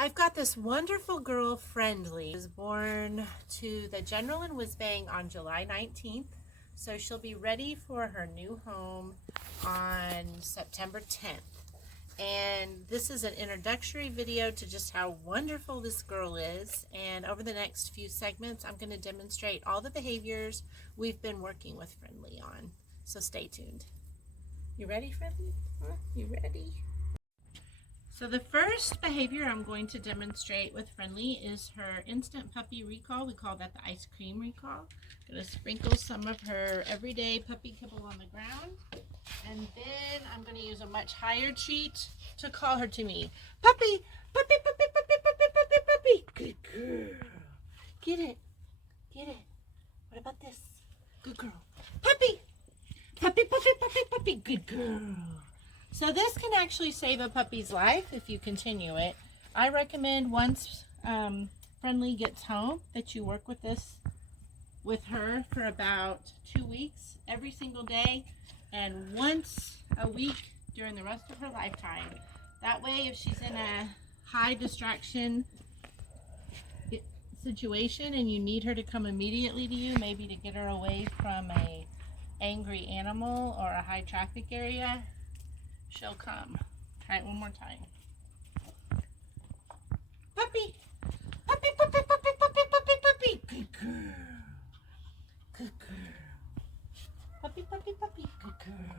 I've got this wonderful girl, Friendly. She was born to the General in Whizbang on July 19th, so she'll be ready for her new home on September 10th. And this is an introductory video to just how wonderful this girl is. And over the next few segments, I'm going to demonstrate all the behaviors we've been working with Friendly on. So stay tuned. You ready, Friendly? Huh? You ready? So the first behavior I'm going to demonstrate with Friendly is her instant puppy recall. We call that the ice cream recall. I'm going to sprinkle some of her everyday puppy kibble on the ground. And then I'm going to use a much higher treat to call her to me. Puppy, puppy, puppy, puppy, puppy, puppy, puppy. Good girl. Get it. Get it. What about this? Good girl. Puppy. Puppy, puppy, puppy, puppy. Good girl. So this can actually save a puppy's life if you continue it. I recommend once Friendly gets home that you work with this with her for about 2 weeks every single day and once a week during the rest of her lifetime. That way, if she's in a high distraction situation and you need her to come immediately to you, maybe to get her away from a angry animal or a high traffic area, she'll come. Try it one more time. Puppy! Puppy, puppy, puppy, puppy, puppy, puppy! Good girl. Good girl. Puppy, puppy, puppy. Good girl.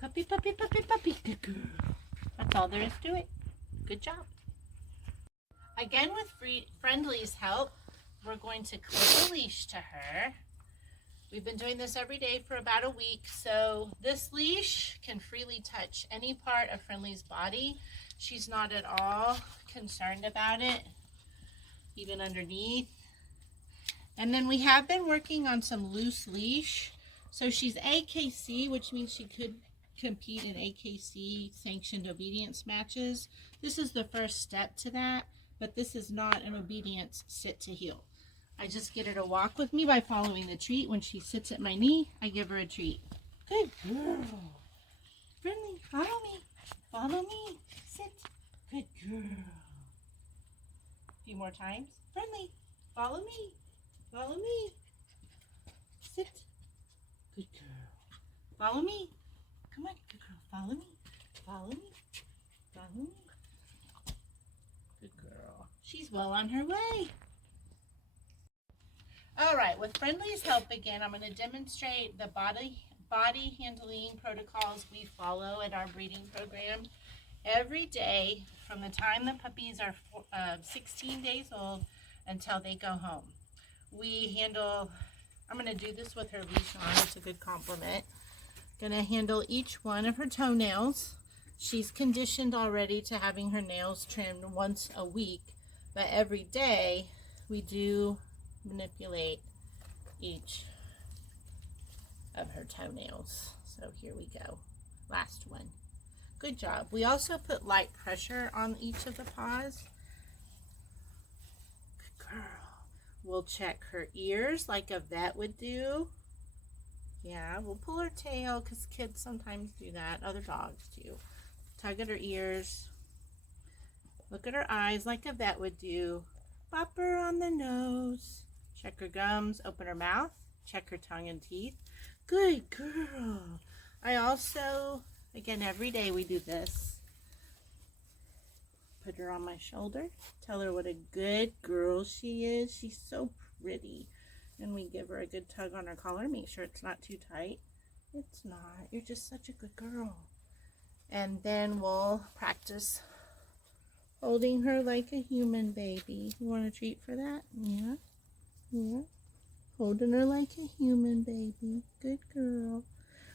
Puppy, puppy, puppy, puppy. Good girl. That's all there is to it. Good job. Again, with Friendly's help, we're going to clip a leash to her. We've been doing this every day for about a week, so this leash can freely touch any part of Friendly's body. She's not at all concerned about it, even underneath. And then we have been working on some loose leash. So she's AKC, which means she could compete in AKC sanctioned obedience matches. This is the first step to that, but this is not an obedience sit to heel. I just get her to walk with me by following the treat. When she sits at my knee, I give her a treat. Good girl. Friendly, follow me. Follow me. Sit. Good girl. A few more times. Friendly, follow me. Follow me. Sit. Good girl. Follow me. Come on, good girl. Follow me. Follow me. Follow me. Good girl. She's well on her way. All right, with Friendly's help again, I'm going to demonstrate the body handling protocols we follow at our breeding program every day from the time the puppies are 16 days old until they go home. We handle, I'm going to do this with her leash on, it's a good compliment. Going to handle each one of her toenails. She's conditioned already to having her nails trimmed once a week, but every day we do manipulate each of her toenails. So here we go. Last one. Good job. We also put light pressure on each of the paws. Good girl. We'll check her ears like a vet would do. Yeah, we'll pull her tail because kids sometimes do that. Other dogs do. Tug at her ears. Look at her eyes like a vet would do. Bop her on the nose. Check her gums, open her mouth, check her tongue and teeth. Good girl. I also, again, every day we do this. Put her on my shoulder, tell her what a good girl she is. She's so pretty. And we give her a good tug on her collar, make sure it's not too tight. It's not. You're just such a good girl. And then we'll practice holding her like a human baby. You want a treat for that? Yeah. Yeah, holding her like a human baby. Good girl.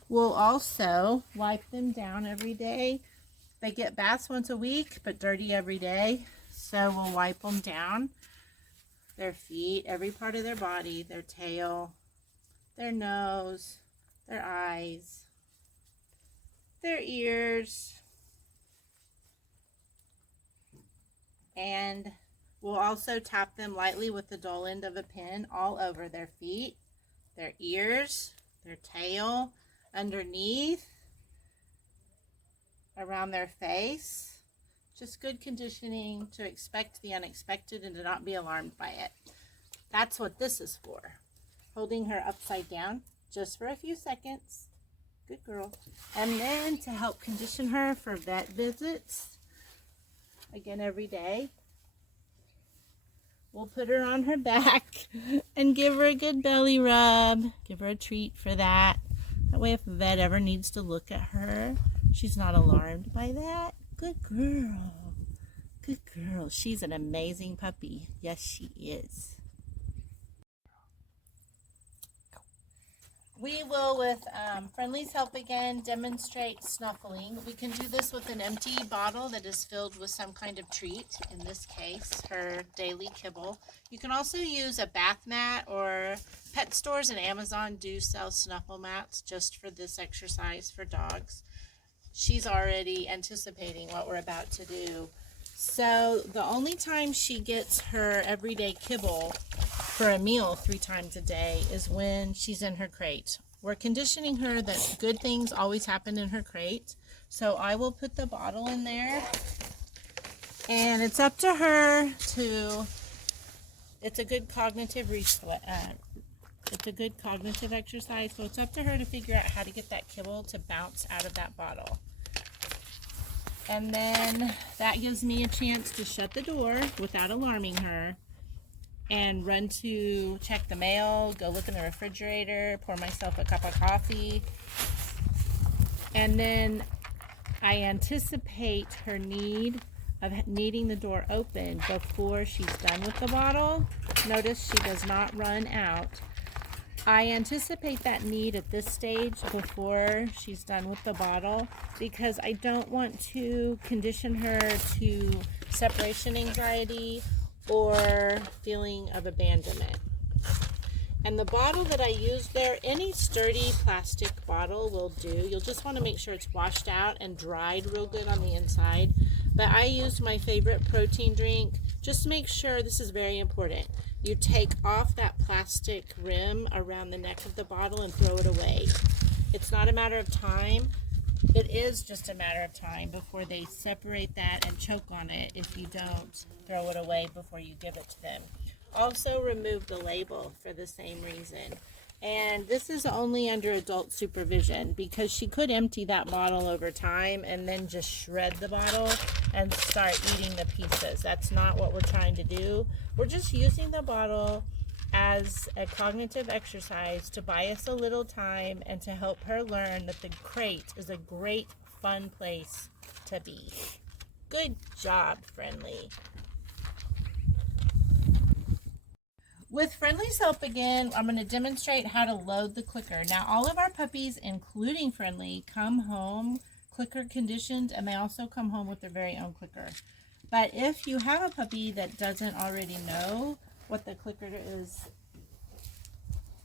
We'll also wipe them down every day. They get baths once a week, but dirty every day. So we'll wipe them down. Their feet, every part of their body, their tail, their nose, their eyes, their ears. And we'll also tap them lightly with the dull end of a pin all over their feet, their ears, their tail, underneath, around their face, Just good conditioning to expect the unexpected and to not be alarmed by it. That's what this is for. Holding her upside down just for a few seconds. Good girl. And then to help condition her for vet visits, again every day, we'll put her on her back and give her a good belly rub. Give her a treat for that. That way if a vet ever needs to look at her, she's not alarmed by that. Good girl. Good girl. She's an amazing puppy. Yes, she is. We will, with Friendly's help again, demonstrate snuffling. We can do this with an empty bottle that is filled with some kind of treat, in this case, her daily kibble. You can also use a bath mat, or pet stores and Amazon do sell snuffle mats just for this exercise for dogs. She's already anticipating what we're about to do. So the only time she gets her everyday kibble for a meal 3 times a day is when she's in her crate. We're conditioning her that good things always happen in her crate. So I will put the bottle in there, and it's up to her to, it's a good cognitive exercise, so it's up to her to figure out how to get that kibble to bounce out of that bottle. And then that gives me a chance to shut the door without alarming her and run to check the mail, go look in the refrigerator, pour myself a cup of coffee. And then I anticipate her need of needing the door open before she's done with the bottle. Notice she does not run out. I anticipate that need at this stage before she's done with the bottle, because I don't want to condition her to separation anxiety or feeling of abandonment. And the bottle that I used there, any sturdy plastic bottle will do. You'll just want to make sure it's washed out and dried real good on the inside. But I used my favorite protein drink. Just make sure, this is very important, you take off that plastic rim around the neck of the bottle and throw it away. It's not a matter of time. It is just a matter of time before they separate that and choke on it if you don't throw it away before you give it to them. Also remove the label for the same reason. And this is only under adult supervision, because she could empty that bottle over time and then just shred the bottle and start eating the pieces. That's not what we're trying to do. We're just using the bottle as a cognitive exercise to buy us a little time and to help her learn that the crate is a great, fun place to be. Good job, Friendly. With Friendly's help again, I'm going to demonstrate how to load the clicker. Now, all of our puppies, including Friendly, come home clicker conditioned, and they also come home with their very own clicker. But if you have a puppy that doesn't already know what the clicker is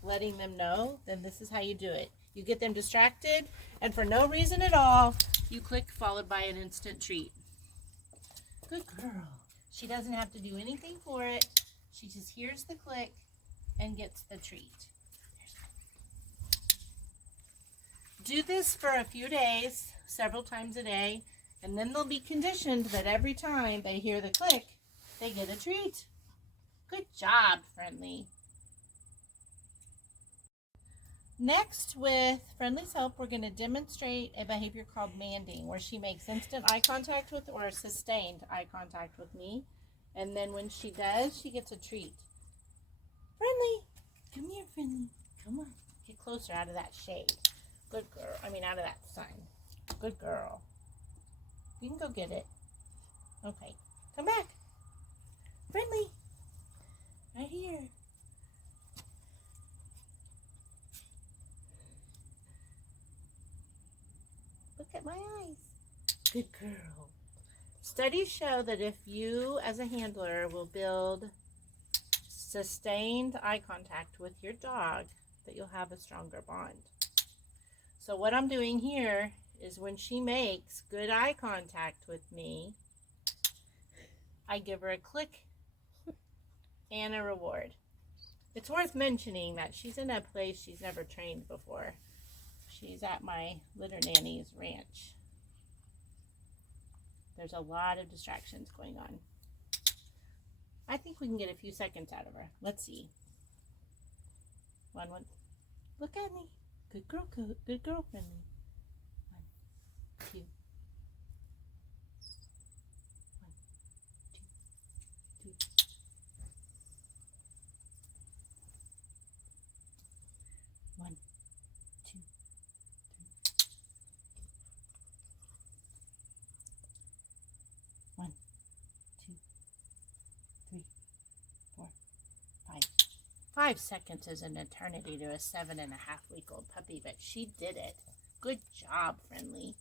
letting them know, then this is how you do it. You get them distracted, and for no reason at all, you click followed by an instant treat. Good girl. She doesn't have to do anything for it. She just hears the click and gets the treat. Do this for a few days, several times a day, and then they'll be conditioned that every time they hear the click, they get a treat. Good job, Friendly. Next, with Friendly's help, we're going to demonstrate a behavior called manding, where she makes instant eye contact with, or sustained eye contact with me. And then when she does, she gets a treat. Friendly, come here, Friendly. Come on, get closer out of that shade. Good girl. Out of that sun. Good girl. You can go get it. Okay, come back. Friendly, right here. Look at my eyes. Good girl. Studies show that if you, as a handler, will build sustained eye contact with your dog, that you'll have a stronger bond. So what I'm doing here is when she makes good eye contact with me, I give her a click and a reward. It's worth mentioning that she's in a place she's never trained before. She's at my Litter Nanny's ranch. There's a lot of distractions going on. I think we can get a few seconds out of her. Let's see. One. Look at me. Good girl, good girl, Friendly. 1, 2. 1, 2, 3. 1, 2, 3. 1, 2, 3, 4, 5. 5 seconds is an eternity to a 7.5-week-old puppy, but she did it. Good job, Friendly.